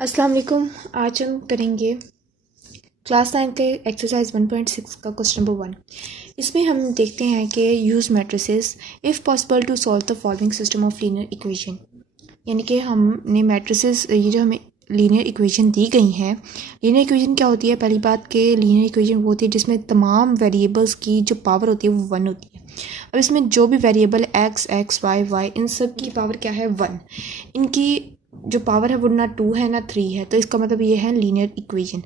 अस्सलाम वालेकुम। आज हम करेंगे क्लास 9 के एक्सरसाइज 1.6 का क्वेश्चन नंबर 1। इसमें हम देखते हैं कि use matrices if possible to solve the following system of linear equation. यानी कि हमने मैट्रिसेस, ये जो हमें लीनियर इक्वेशन दी गई हैं, लीनियर इक्वेशन क्या होती है? पहली बात कि लीनियर इक्वेशन वो होती है जिसमें तमाम वेरिएबल्स की जो पावर होती है वो 1 होती है। अब इसमें जो भी वेरिएबल x y इन सब की पावर क्या है? 1। इनकी जो पावर है वो ना 2 है ना 3 है, तो इसका मतलब ये है लीनियर इक्वेशन।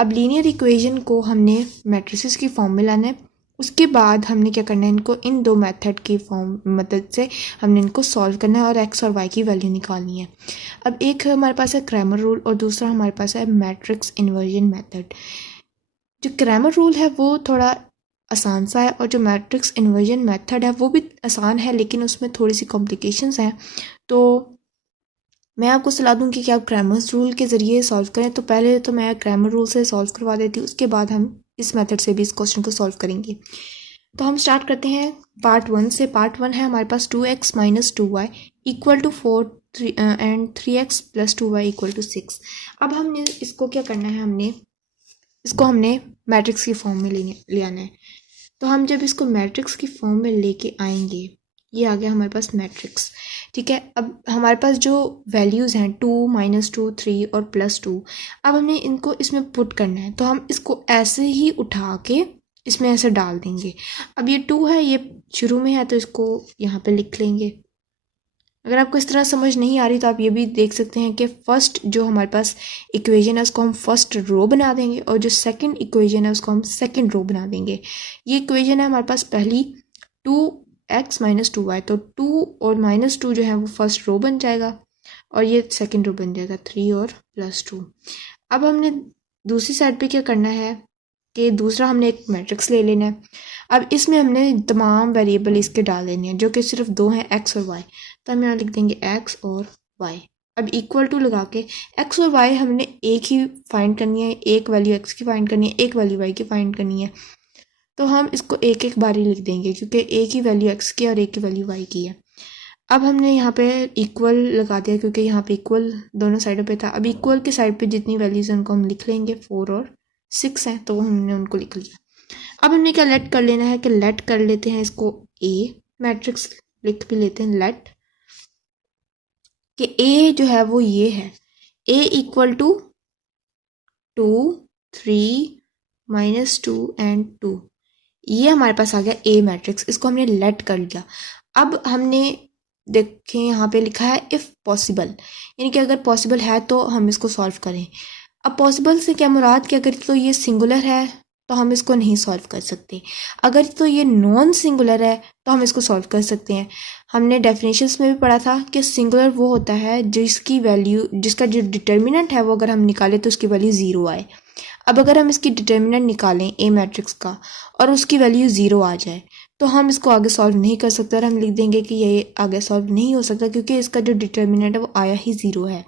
अब लीनियर इक्वेशन को हमने मैट्रिसेस की फॉर्म में लाना है। उसके बाद हमने क्या करना है, इनको इन दो मेथड की फॉर्म मदद से हमने इनको सॉल्व करना है और एक्स और वाई की वैल्यू निकालनी है। अब एक हमारे पास है क्रैमर रूल और दूसरा हमारे पास है मैट्रिक्स इन्वर्जन मेथड। जो क्रैमर रूल है वो थोड़ा आसान सा है और जो मैट्रिक्स इन्वर्जन मेथड है वो भी आसान है, लेकिन उसमें थोड़ी सी कॉम्प्लिकेशंस हैं। तो मैं आपको सलाह दूंगी कि आप क्रैमर्स रूल के ज़रिए सॉल्व करें। तो पहले तो मैं क्रैमर रूल से सॉल्व करवा देती हूँ, उसके बाद हम इस मेथड से भी इस क्वेश्चन को सॉल्व करेंगे। तो हम स्टार्ट करते हैं पार्ट 1 से। पार्ट 1 है हमारे पास 2x minus 2y equal to 4 and 3x plus 2y equal to 6। अब हमने इसको क्या करना है, हमने मैट्रिक्स की फॉर्म में ले आना है। तो हम जब इसको मैट्रिक्स की फॉर्म में लेके आएंगे, ये आ गया हमारे पास मैट्रिक्स। ठीक है, अब हमारे पास जो वैल्यूज़ हैं 2 -2 3 और +2, अब हमने इनको इसमें पुट करना है। तो हम इसको ऐसे ही उठा के इसमें ऐसे डाल देंगे। अब ये 2 है, ये शुरू में है, तो इसको यहाँ पे लिख लेंगे। अगर आपको इस तरह समझ नहीं आ रही तो आप ये भी देख सकते हैं कि फर्स्ट जो हमारे पास इक्वेशन है उसको हम फर्स्ट रो बना देंगे और जो सेकंड इक्वेशन है उसको हम सेकंड रो बना देंगे। ये इक्वेशन है हमारे पास पहली 2x माइनस 2y, तो 2 और -2 जो है वो फर्स्ट रो बन जाएगा और ये सेकंड रो बन जाएगा 3 और +2। अब हमने दूसरी साइड पे क्या करना है कि दूसरा हमने एक मैट्रिक्स ले लेना है। अब इसमें हमने तमाम वेरिएबल इसके डाल देने हैं जो कि सिर्फ दो हैं, x और y। तो हम यहाँ लिख देंगे x और y। अब इक्वल टू लगा के x और y हमने एक ही फाइंड करनी है, एक वैल्यू x की फाइंड करनी है, एक वैल्यू y की फाइंड करनी है। तो हम इसको एक एक बारी लिख देंगे क्योंकि एक ही वैल्यू x की और एक ही वैल्यू y की है। अब हमने यहाँ पे इक्वल लगा दिया क्योंकि यहाँ पे इक्वल दोनों साइडों पे था। अब इक्वल की साइड पे जितनी वैल्यूज हैं उनको हम लिख लेंगे, 4 और 6 हैं, तो हमने उनको लिख लिया। अब हमने क्या लेट कर लेना है कि लेट कर लेते हैं इसको A मैट्रिक्स, लिख भी लेते हैं लेट कि A जो है वो ये है, A इक्वल टू 2 3 -2 एंड 2। ये हमारे पास आ गया A मैट्रिक्स, इसको हमने लेट कर लिया। अब हमने देखें यहाँ पे लिखा है इफ़ पॉसिबल, यानी कि अगर पॉसिबल है तो हम इसको सॉल्व करें। अब पॉसिबल से क्या मुराद कि अगर तो ये सिंगुलर है तो हम इसको नहीं सॉल्व कर सकते, अगर तो ये नॉन सिंगुलर है तो हम इसको सॉल्व कर सकते हैं। हमने डेफिनेशंस में भी पढ़ा था कि सिंगुलर वो होता है जिसकी वैल्यू, जिसका जो डिटर्मिनेंट है वो अगर हम निकालें तो उसकी वैल्यू 0 आए। अब अगर हम इसकी डिटर्मिनेंट निकालें A मैट्रिक्स का और उसकी वैल्यू 0 आ जाए तो हम इसको आगे सॉल्व नहीं कर सकते और हम लिख देंगे कि ये आगे सॉल्व नहीं हो सकता क्योंकि इसका जो डिटर्मिनेंट है वो आया ही 0 है।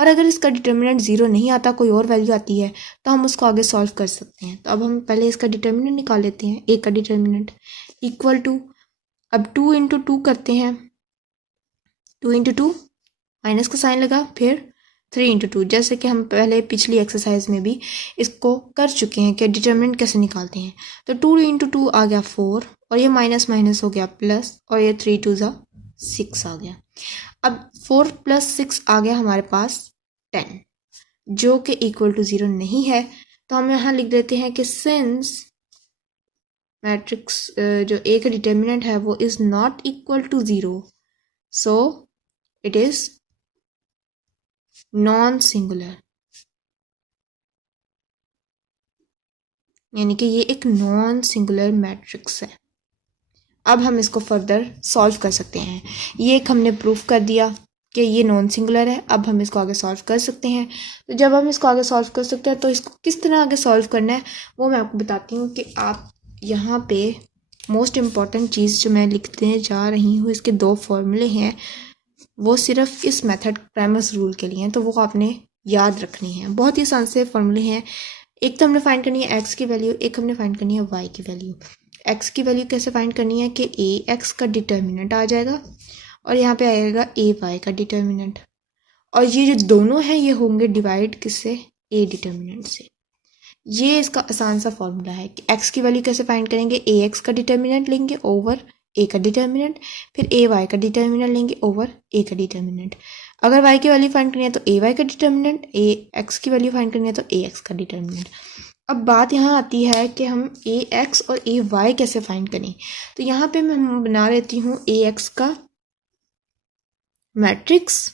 और अगर इसका डिटर्मिनेंट 0 नहीं आता, कोई और वैल्यू आती है, तो हम उसको आगे सॉल्व कर सकते हैं। तो अब हम पहले इसका डिटर्मिनेंट निकाल लेते हैं। A का डिटर्मिनेंट इक्वल टू, अब 2 × 2 करते हैं, 2 × 2 माइनस का साइन लगा, फिर 3 × 2, जैसे कि हम पहले पिछली एक्सरसाइज में भी इसको कर चुके हैं कि डिटर्मिनेंट कैसे निकालते हैं। तो 2 × 2 आ गया 4 और ये माइनस माइनस हो गया प्लस और ये 3 × 2 = 6 आ गया। अब 4 + 6 आ गया हमारे पास 10, जो कि इक्वल टू 0 नहीं है। तो हम यहाँ लिख देते हैं कि सिंस मैट्रिक्स जो A का डिटर्मिनेंट है वो is not equal to 0, so it is non singular, यानी कि ये एक नॉन सिंगुलर मैट्रिक्स है। अब हम इसको फर्दर सॉल्व कर सकते हैं। ये एक हमने प्रूफ कर दिया कि ये नॉन सिंगुलर है। अब हम इसको आगे सॉल्व कर सकते हैं। तो जब हम इसको आगे सॉल्व कर सकते हैं तो इसको किस तरह आगे सॉल्व करना है वो मैं आपको बताती हूँ कि आप यहाँ पे मोस्ट इम्पॉर्टेंट चीज़ जो मैं लिखने जा रही हूँ, इसके 2 फॉर्मूले हैं, वो सिर्फ इस मेथड क्रैमर्स रूल के लिए हैं, तो वो आपने याद रखनी है। बहुत ही आसान से फॉर्मूले हैं। एक तो हमने फाइंड करनी है x की वैल्यू, एक हमने फाइंड करनी है y की वैल्यू। x की वैल्यू कैसे फाइंड करनी है कि a x का डिटर्मिनेंट आ जाएगा और यहाँ पे आएगा a y का डिटर्मिनेंट, और ये जो दोनों हैं ये होंगे डिवाइड किससे, ए डिटर्मिनेंट से। ये इसका आसान सा फॉर्मूला है कि एक्स की वैल्यू कैसे फाइंड करेंगे, ए एक्स का डिटर्मिनेंट लेंगे ओवर ए का डिटर्मिनेंट, फिर ए वाई का डिटर्मिनेंट लेंगे ओवर ए का डिटर्मिनेंट। अगर वाई की वैल्यू फाइंड करनी है तो ए वाई का डिटर्मिनेंट, ए एक्स की वैल्यू फाइंड करनी है तो ए एक्स का डिटर्मिनेंट। अब बात यहाँ आती है कि हम ए एक्स और ए वाई कैसे फाइंड करें। तो यहाँ पे मैं बना लेती हूँ ए एक्स का मैट्रिक्स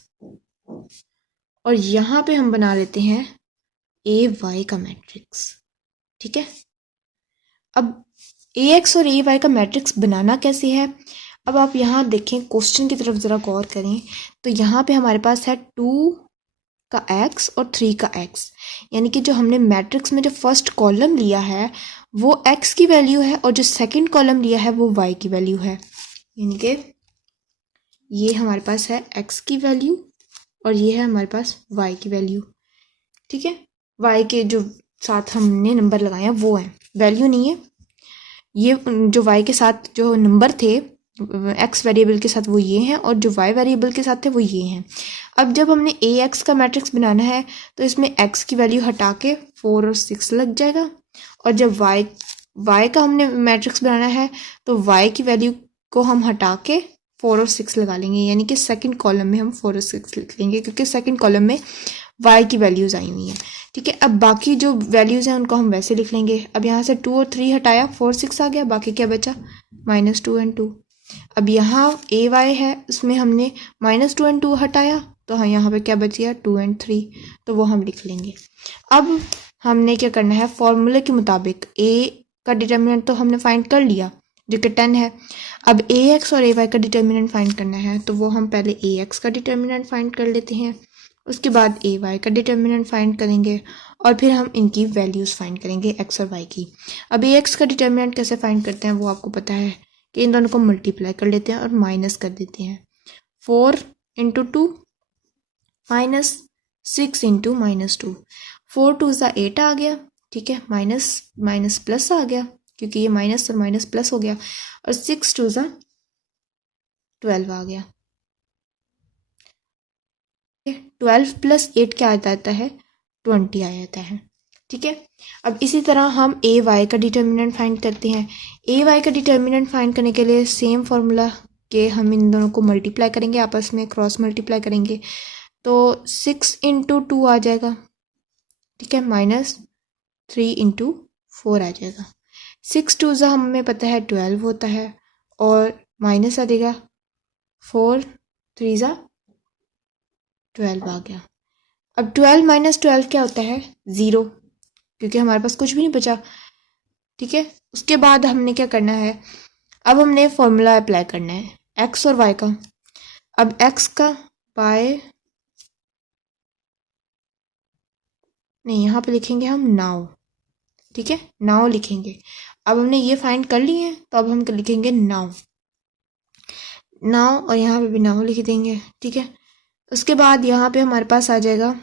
और यहाँ पे हम बना लेते हैं ए वाई का मैट्रिक्स। ठीक है, अब ए एक्स और ए वाई का मैट्रिक्स बनाना कैसे है। अब आप यहाँ देखें, क्वेश्चन की तरफ ज़रा गौर करें तो यहाँ पे हमारे पास है 2 का एक्स और 3 का एक्स, यानी कि जो हमने मैट्रिक्स में जो फर्स्ट कॉलम लिया है वो एक्स की वैल्यू है और जो सेकंड कॉलम लिया है वो वाई की वैल्यू है। यानी कि ये हमारे पास है एक्स की वैल्यू और ये है हमारे पास वाई की वैल्यू। ठीक है, वाई के जो साथ हमने नंबर लगाए हैं वो है, वैल्यू नहीं है। ये जो वाई के साथ जो नंबर थे एक्स वेरिएबल के साथ वो ये हैं और जो वाई वेरिएबल के साथ थे वो ये हैं। अब जब हमने ए एक्स का मैट्रिक्स बनाना है तो इसमें एक्स की वैल्यू हटा के 4 और 6 लग जाएगा, और जब वाई का हमने मैट्रिक्स बनाना है तो वाई की वैल्यू को हम हटा के 4 और 6 लगा लेंगे, यानी कि सेकंड कॉलम में हम 4 और 6 लिख लेंगे क्योंकि सेकंड कॉलम में वाई की वैल्यूज़ आई हुई हैं। ठीक है, अब बाकी जो वैल्यूज़ हैं उनको हम वैसे लिख लेंगे। अब यहाँ से 2 और 3 हटाया, 4 6 आ गया, बाकी क्या बचा -2 और 2। अब यहाँ ए वाई है, उसमें हमने -2 और 2 हटाया तो हाँ यहाँ पे क्या बच गया 2 और 3, तो वो हम लिख लेंगे। अब हमने क्या करना है, फॉर्मूले के मुताबिक ए का डिटर्मिनेंट तो हमने फाइंड कर लिया जो कि 10 है। अब ए एक्स और ए वाई का डिटर्मिनेंट फाइंड करना है तो वो हम पहले ए एक्स का डिटर्मिनेंट फाइंड कर लेते हैं, उसके बाद ए वाई का डिटर्मिनेंट फाइंड करेंगे और फिर हम इनकी वैल्यूज़ फाइंड करेंगे एक्स और वाई की। अब ए एक्स का डिटर्मिनेंट कैसे फाइंड करते हैं वो आपको पता है कि इन दोनों को मल्टीप्लाई कर लेते हैं और माइनस कर देते हैं। 4 × 2 -6 × -2, 4 2 8 आ गया। ठीक है, माइनस माइनस प्लस आ गया क्योंकि ये माइनस और माइनस प्लस हो गया, और 6 2 12 आ गया। 12 + 8 क्या आ जाता है 20 आ जाता है। ठीक है, अब इसी तरह हम ए वाई का डिटर्मिनेंट फाइंड करते हैं। ए वाई का डिटर्मिनेंट फाइंड करने के लिए सेम फार्मूला के हम इन दोनों को मल्टीप्लाई करेंगे, आपस में क्रॉस मल्टीप्लाई करेंगे तो 6 × 2 आ जाएगा। ठीक है, -3 × 4 आ जाएगा। 6 2 हमें पता है 12 होता है और माइनस आ जाएगा 4 3 12 आ गया। अब 12 - 12 क्या होता है 0, क्योंकि हमारे पास कुछ भी नहीं बचा। ठीक है, उसके बाद हमने क्या करना है, अब हमने फॉर्मूला अप्लाई करना है एक्स और वाई का। अब एक्स का बाय नहीं, यहाँ पे लिखेंगे हम नाउ। ठीक है, नाउ लिखेंगे। अब हमने ये फाइंड कर लिए हैं तो अब हम लिखेंगे नाउ और यहाँ पे भी नाउ लिख देंगे। ठीक है, उसके बाद यहाँ पे हमारे पास आ जाएगा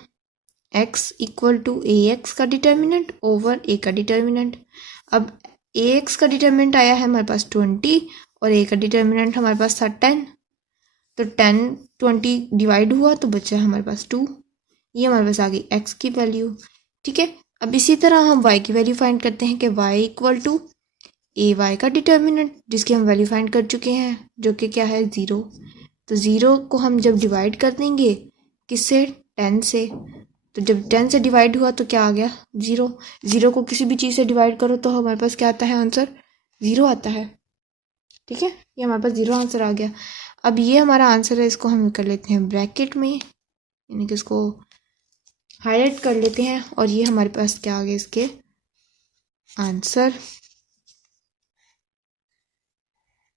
x = ए एक्स का डिटर्मिनेंट ओवर ए का डिटर्मिनेंट। अब ए एक्स का डिटर्मिनेंट आया है हमारे पास 20 और ए का डिटर्मिनेंट हमारे पास था 10, तो 10 20 डिवाइड हुआ तो बचा हमारे पास 2, ये हमारे पास आ गई x की वैल्यू। ठीक है, अब इसी तरह हम y की वैल्यू फाइंड करते हैं कि y = ए वाई का डिटर्मिनेंट जिसकी हम वैल्यू फाइंड कर चुके हैं जो कि क्या है 0। तो 0 को हम जब डिवाइड कर देंगे किससे 10 से, तो जब 10 से डिवाइड हुआ तो क्या आ गया 0। 0 को किसी भी चीज़ से डिवाइड करो तो हमारे पास क्या आता है आंसर 0 आता है। ठीक है, ये हमारे पास 0 आंसर आ गया। अब ये हमारा आंसर है, इसको हम कर लेते हैं ब्रैकेट में, यानी कि इसको हाईलाइट कर लेते हैं और ये हमारे पास क्या आ गया इसके आंसर।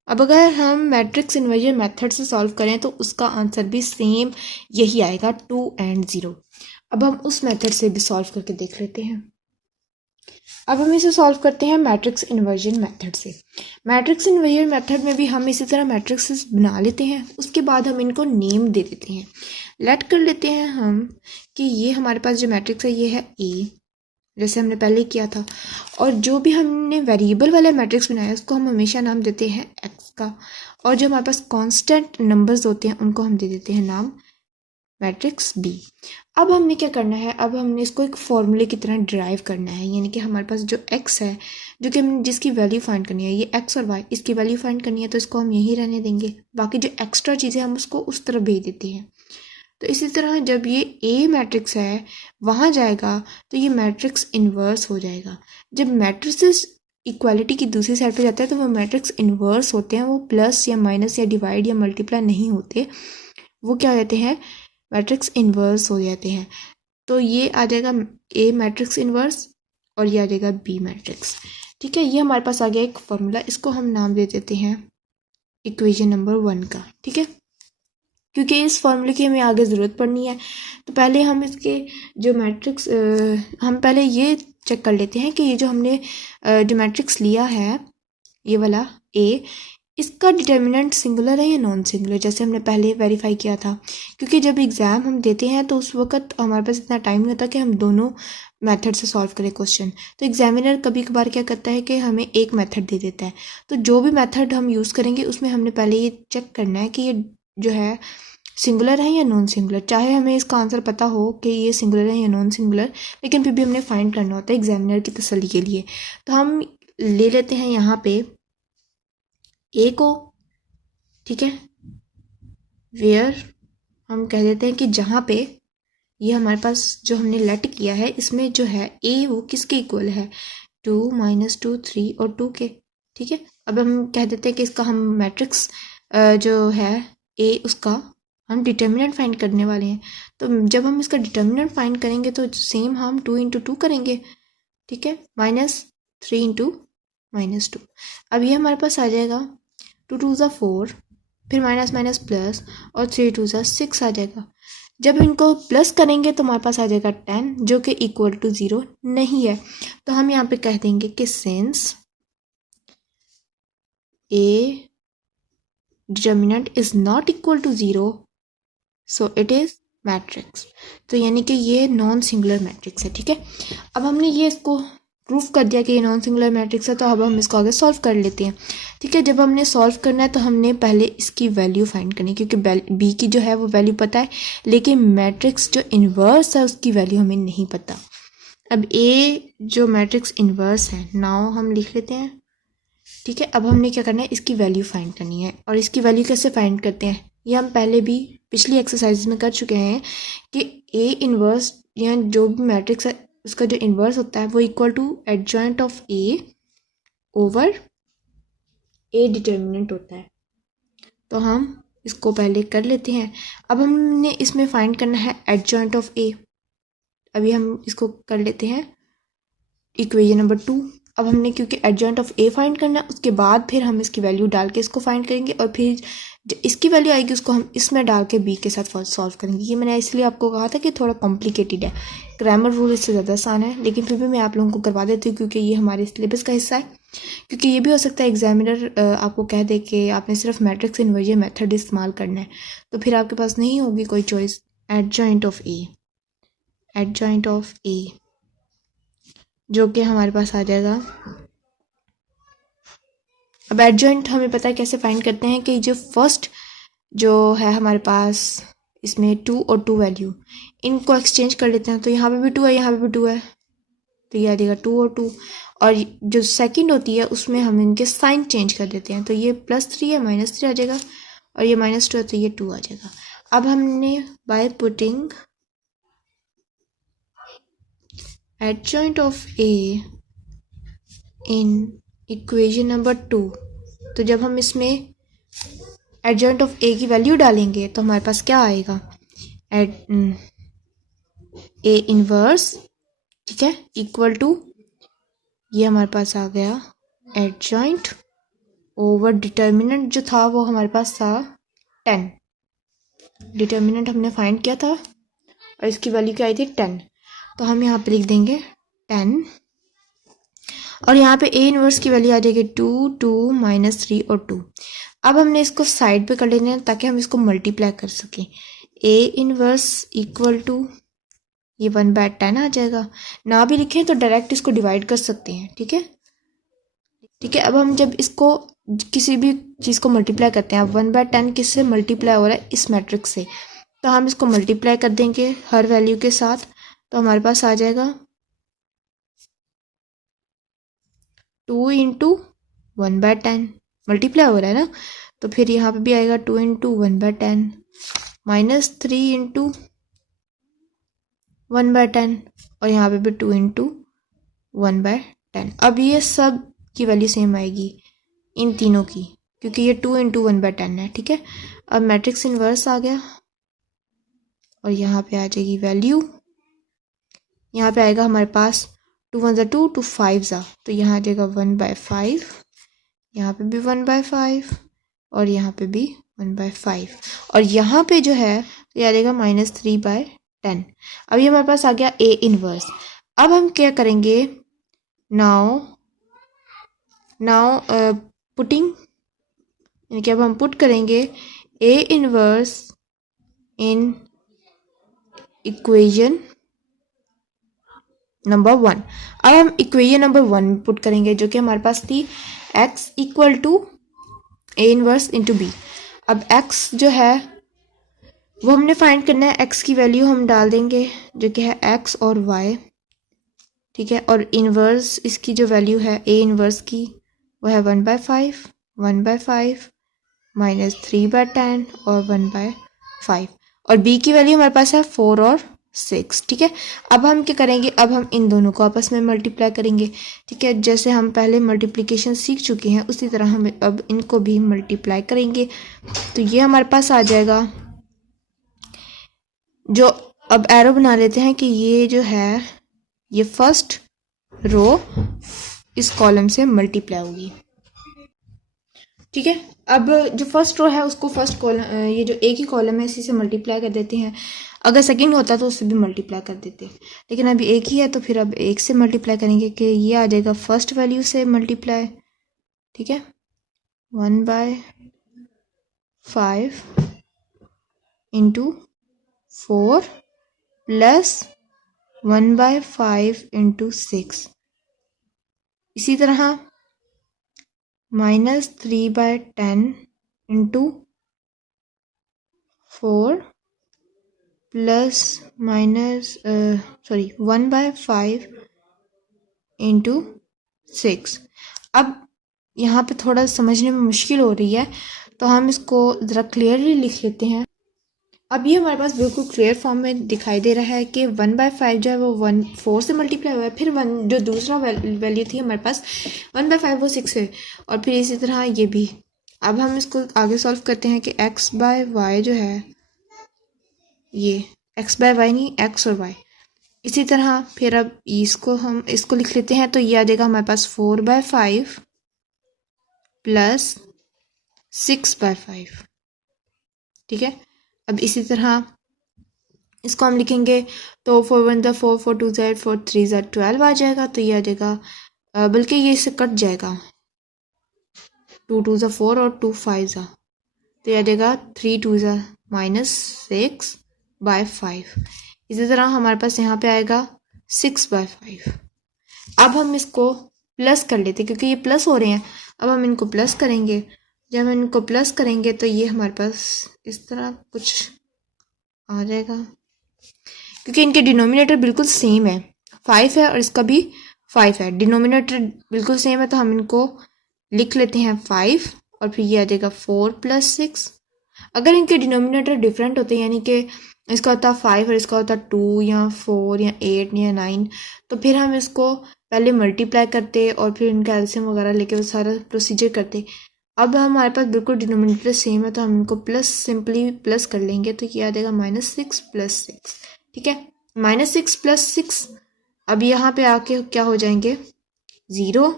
अब अगर हम मैट्रिक्स इन्वर्जन मेथड से सॉल्व करें तो उसका आंसर भी सेम यही आएगा 2 और 0। अब हम उस मेथड से भी सॉल्व करके देख लेते हैं। अब हम इसे सॉल्व करते हैं मैट्रिक्स इन्वर्जन मेथड से। मैट्रिक्स इन्वर्जन मेथड में भी हम इसी तरह मैट्रिक्स बना लेते हैं, उसके बाद हम इनको नेम दे देते हैं। लेट कर लेते हैं हम कि ये हमारे पास जो मैट्रिक्स है ये है ए, जैसे हमने पहले किया था, और जो भी हमने वेरिएबल वाला मैट्रिक्स बनाया उसको हम हमेशा नाम देते हैं एक्स का, और जो हमारे पास कांस्टेंट नंबर्स होते हैं उनको हम दे देते हैं नाम मैट्रिक्स बी। अब हमने क्या करना है, अब हमने इसको एक फॉर्मूले की तरह ड्राइव करना है, यानी कि हमारे पास जो एक्स है, जो कि हम जिसकी वैल्यू फाइंड करनी है, ये एक्स और वाई, इसकी वैल्यू फाइंड करनी है, तो इसको हम यहीं रहने देंगे, बाकी जो एक्स्ट्रा चीज़ें हम उसको उस तरफ भेज देते हैं। तो इसी तरह जब ये ए मैट्रिक्स है वहाँ जाएगा तो ये मैट्रिक्स इन्वर्स हो जाएगा। जब मैट्रिसेस इक्वालिटी की दूसरी साइड पे जाता है तो वो मैट्रिक्स इन्वर्स होते हैं, वो प्लस या माइनस या डिवाइड या मल्टीप्लाई नहीं होते, वो क्या हो जाते हैं, मैट्रिक्स इन्वर्स हो जाते हैं। तो ये आ जाएगा ए मैट्रिक्स इन्वर्स और ये आ जाएगा बी मैट्रिक्स। ठीक है, ये हमारे पास आ गया एक फॉर्मूला, इसको हम नाम दे देते हैं इक्वेशन नंबर 1 का। ठीक है, क्योंकि इस फॉर्मूले की हमें आगे ज़रूरत पड़नी है, तो पहले हम इसके जो मैट्रिक्स हम पहले ये चेक कर लेते हैं कि ये जो हमने जो मैट्रिक्स लिया है ये वाला ए, इसका डिटर्मिनेंट सिंगुलर है या नॉन सिंगुलर, जैसे हमने पहले वेरीफाई किया था। क्योंकि जब एग्ज़ाम हम देते हैं तो उस वक्त हमारे पास इतना टाइम नहीं होता कि हम दोनों मेथड से सॉल्व करें क्वेश्चन, तो एग्जामिनर कभी कभार क्या करता है कि हमें एक मेथड दे देता है। तो जो भी मेथड हम यूज़ करेंगे उसमें हमने पहले ये चेक करना है कि ये जो है सिंगुलर है या नॉन सिंगुलर, चाहे हमें इसका आंसर पता हो कि ये सिंगुलर है या नॉन सिंगुलर, लेकिन फिर भी हमने फाइंड करना होता है एग्जामिनर की तसल्ली के लिए। तो हम ले लेते हैं यहाँ पे ए को, ठीक है, वेयर हम कह देते हैं कि जहाँ पे ये हमारे पास जो हमने लेट किया है इसमें जो है ए वो किसके इक्वल है, 2 -2 3 और 2 के। ठीक है, अब हम कह देते हैं कि इसका हम मैट्रिक्स जो है ए उसका हम डिटर्मिनेंट फाइंड करने वाले हैं। तो जब हम इसका डिटर्मिनेंट फाइंड करेंगे तो सेम हम 2 × 2 करेंगे। ठीक है, -3 × -2। अब ये हमारे पास आ जाएगा 2 2 ज़ा 4, फिर माइनस माइनस प्लस और 3 2 ज़ा 6 आ जाएगा। जब इनको प्लस करेंगे तो हमारे पास आ जाएगा 10 जो कि इक्वल टू 0 नहीं है। तो हम यहाँ पे कह देंगे कि since A determinant is not equal to 0 so it is matrix. तो यानी कि ये नॉन सिंगुलर मैट्रिक्स है। ठीक है, अब हमने ये इसको प्रूफ कर दिया कि ये नॉन सिंगुलर मैट्रिक्स है, तो अब हम इसको आगे सॉल्व कर लेते हैं। ठीक है, जब हमने सॉल्व करना है तो हमने पहले इसकी वैल्यू फाइंड करनी है, क्योंकि बी की जो है वो वैल्यू पता है, लेकिन मैट्रिक्स जो इन्वर्स है उसकी वैल्यू हमें नहीं पता। अब ए जो मैट्रिक्स इन्वर्स है नाउ हम लिख लेते हैं। ठीक है, अब हमने क्या करना है, इसकी वैल्यू फाइंड करनी है। और इसकी वैल्यू कैसे फाइंड करते हैं, ये हम पहले भी पिछली एक्सरसाइज में कर चुके हैं कि ए इन्वर्स या जो भी मैट्रिक्स है उसका जो इन्वर्स होता है वो equal to adjoint of A over A determinant होता है। तो हम इसको पहले कर लेते हैं। अब हमने इसमें फाइंड करना है एडजॉइंट ऑफ ए। अभी हम इसको कर लेते हैं इक्वेशन नंबर 2। अब हमने क्योंकि एडजॉइंट ऑफ ए फाइंड करना है, उसके बाद फिर हम इसकी वैल्यू डाल के इसको फाइंड करेंगे और फिर जो इसकी वैल्यू आएगी उसको हम इसमें डाल के बी के साथ सॉल्व करेंगे। ये मैंने इसलिए आपको कहा था कि थोड़ा कॉम्प्लिकेटेड है, ग्रामर रूल इससे ज़्यादा आसान है, लेकिन फिर भी मैं आप लोगों को करवा देती हूँ क्योंकि ये हमारे सिलेबस का हिस्सा है। क्योंकि ये भी हो सकता है एग्जामिनर आपको कह दे कि आपने सिर्फ मैट्रिक्स इन्वर्जन मेथड इस्तेमाल करना है, तो फिर आपके पास नहीं होगी कोई choice. Adjoint of A, adjoint of A जो कि हमारे पास आ जाएगा। अब एडजॉइंट हमें पता है कैसे फाइंड करते हैं कि जो फर्स्ट जो है हमारे पास इसमें 2 और 2 वैल्यू इनको एक्सचेंज कर लेते हैं, तो यहाँ पे भी 2 है, यहाँ पे भी 2 है, तो ये आ जाएगा 2 और 2। और जो सेकंड होती है उसमें हम इनके साइन चेंज कर देते हैं, तो ये +3 है, -3 आ जाएगा, और ये -2 है तो ये 2 आ जाएगा। अब हमने by putting adjoint of A in equation number 2, तो जब हम इसमें एडजॉइंट ऑफ ए की वैल्यू डालेंगे तो हमारे पास क्या आएगा, ए इनवर्स, ठीक है, इक्वल टू ये हमारे पास आ गया एडजॉइंट ओवर डिटर्मिनेंट जो था वो हमारे पास था 10। डिटर्मिनेंट हमने फाइंड किया था और इसकी वैल्यू क्या आई थी 10, तो हम यहाँ पे लिख देंगे 10 और यहाँ पे ए इनवर्स की वैल्यू आ जाएगी 2 2 -3 और 2। अब हमने इसको साइड पे कर लेना है ताकि हम इसको मल्टीप्लाई कर सकें। ए इनवर्स इक्वल टू ये 1/10 आ जाएगा, ना भी लिखें तो डायरेक्ट इसको डिवाइड कर सकते हैं। ठीक है, ठीक है। अब हम जब इसको किसी भी चीज़ को मल्टीप्लाई करते हैं, अब 1/10 किससे मल्टीप्लाई हो रहा है, इस मैट्रिक्स से, तो हम इसको मल्टीप्लाई कर देंगे हर वैल्यू के साथ, तो हमारे पास आ जाएगा 2 इंटू 1/10, मल्टीप्लाई हो रहा है ना, तो फिर यहाँ पे भी आएगा 2 इंटू 1/10 माइनस 3 इंटू 1/10 और यहाँ पे भी 2 इंटू 1/10। अब ये सब की वैल्यू सेम आएगी इन तीनों की, क्योंकि ये 2 इंटू 1/10 है। ठीक है, अब मैट्रिक्स इन्वर्स आ गया और यहाँ पे आ जाएगी वैल्यू, यहाँ पे आएगा हमारे पास 2 1 2 2 5 तो यहाँ आ जाएगा 1/5, यहाँ पे भी 1/5 और यहाँ पे भी 1/5 और यहाँ पे जो है ये आ जाएगा -3/10। अब ये हमारे पास आ गया ए इनवर्स। अब हम क्या करेंगे, नाउ पुटिंग, यानी कि अब हम पुट करेंगे A inverse in equation number 1। अब हम इक्वेशन नंबर 1 पुट करेंगे, जो कि हमारे पास थी x equal to A inverse into B. अब x जो है वो हमने फाइंड करना है, x की वैल्यू हम डाल देंगे जो कि है x और y। ठीक है, और इनवर्स इसकी जो वैल्यू है ए इनवर्स की वो है 1/5 -3/10 और 1/5 और b की वैल्यू हमारे पास है 4 और 6। ठीक है, अब हम क्या करेंगे, अब हम इन दोनों को आपस में मल्टीप्लाई करेंगे। ठीक है, जैसे हम पहले मल्टीप्लिकेशन सीख चुके हैं उसी तरह हम अब इनको भी मल्टीप्लाई करेंगे। तो ये हमारे पास आ जाएगा, जो अब एरो बना लेते हैं कि ये जो है ये फर्स्ट रो इस कॉलम से मल्टीप्लाई होगी। ठीक है, अब जो फर्स्ट रो है उसको फर्स्ट कॉलम, ये जो ए की कॉलम है इसी से मल्टीप्लाई कर देते हैं। अगर सेकंड होता तो उससे भी मल्टीप्लाई कर देते, लेकिन अभी एक ही है तो फिर अब एक से मल्टीप्लाई करेंगे कि ये आ जाएगा फर्स्ट वैल्यू से मल्टीप्लाई। ठीक है, 1/5 इंटू 4 प्लस 1/5 इंटू 6, इसी तरह -3/10 इंटू 4 प्लस 1/5 इंटू 6। अब यहाँ पे थोड़ा समझने में मुश्किल हो रही है तो हम इसको ज़रा क्लियरली लिख लेते हैं। अब ये हमारे पास बिल्कुल क्लियर फॉर्म में दिखाई दे रहा है कि 1/5 जो है वो 4 से मल्टीप्लाई हुआ है, फिर 1 जो दूसरा वैल्यू थी हमारे पास 1/5 वो 6 है, और फिर इसी तरह ये भी। अब हम इसको आगे सॉल्व करते हैं कि x/y जो है, ये x/y नहीं, x और y। इसी तरह फिर अब हम इसको लिख लेते हैं, तो ये आ जाएगा हमारे पास 4/5 प्लस 6/5। ठीक है, अब इसी तरह इसको हम लिखेंगे तो 4 1 4 4 2 4 3 12 आ जाएगा। तो ये आ जाएगा, बल्कि ये इससे कट जाएगा, 2 2 4 और 2 5 तो ये आ जाएगा 3 2 -6/5। इसी तरह हमारे पास यहाँ पे आएगा 6/5। अब हम इसको प्लस कर लेते क्योंकि ये प्लस हो रहे हैं। अब हम इनको प्लस करेंगे, जब हम इनको प्लस करेंगे तो ये हमारे पास इस तरह कुछ आ जाएगा, क्योंकि इनके डिनोमिनेटर बिल्कुल सेम है, 5 है और इसका भी 5 है, डिनोमिनेटर बिल्कुल सेम है। तो हम इनको लिख लेते हैं 5 और फिर ये आ जाएगा 4 + 6। अगर इनके डिनोमिनेटर डिफरेंट होते हैं, यानी कि इसका होता 5 और इसका होता 2 या 4 या 8 या 9, तो फिर हम इसको पहले मल्टीप्लाई करते और फिर इनका एलसीएम वगैरह लेके वो सारा प्रोसीजर करते। अब हमारे पास बिल्कुल डिनोमिनेटर सेम है तो हम इनको प्लस सिंपली प्लस कर लेंगे, तो ये आ जाएगा -6 + 6। ठीक है, -6 + 6। अब यहाँ पे आके क्या हो जाएंगे 0,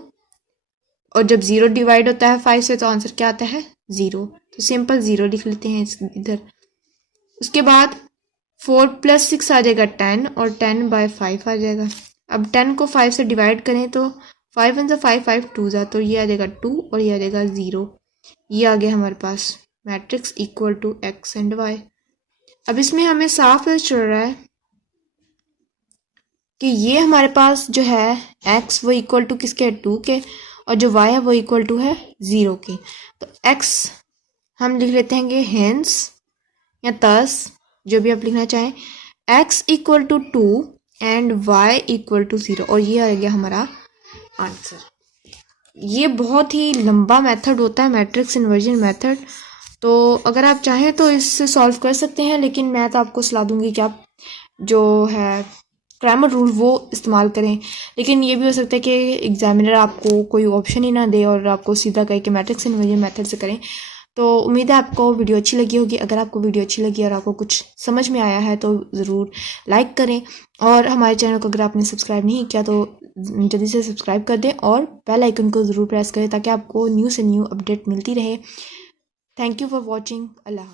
और जब 0 डिवाइड होता है 5 से तो आंसर क्या आता है 0, तो सिंपल 0 लिख लेते हैं इधर। उसके बाद 4 + 6 आ जाएगा 10 और 10/5 आ जाएगा। अब 10 को 5 से डिवाइड करें तो 5 1 5 5 2 तो ये आ जाएगा 2 और ये आ जाएगा 0। ये आ गया हमारे पास matrix equal to x and y। अब इसमें हमें साफ पता चल रहा है कि ये हमारे पास जो है x वो इक्वल टू किसके है 2 के, और जो y है वो इक्वल टू है 0 के। तो x हम लिख लेते हैं कि हेंस या तस जो भी आप लिखना चाहें, x equal to 2 and y equal to 0, और ये आ गया हमारा आंसर। ये बहुत ही लंबा मेथड होता है मैट्रिक्स इन्वर्जन मेथड, तो अगर आप चाहें तो इससे सॉल्व कर सकते हैं, लेकिन मैं तो आपको सलाह दूंगी कि आप जो है ग्रामर रूल वो इस्तेमाल करें। लेकिन ये भी हो सकता है कि एग्जामिनर आपको कोई ऑप्शन ही ना दे और आपको सीधा कहे कि मैट्रिक्स इन्वर्जन मेथड से करें। तो उम्मीद है आपको वीडियो अच्छी लगी होगी। अगर आपको वीडियो अच्छी लगी और आपको कुछ समझ में आया है तो ज़रूर लाइक करें, और हमारे चैनल को अगर आपने सब्सक्राइब नहीं किया तो जल्दी से सब्सक्राइब कर दें और बेल आइकन को ज़रूर प्रेस करें ताकि आपको न्यू से न्यू अपडेट मिलती रहे। Thank you for watching. Allah.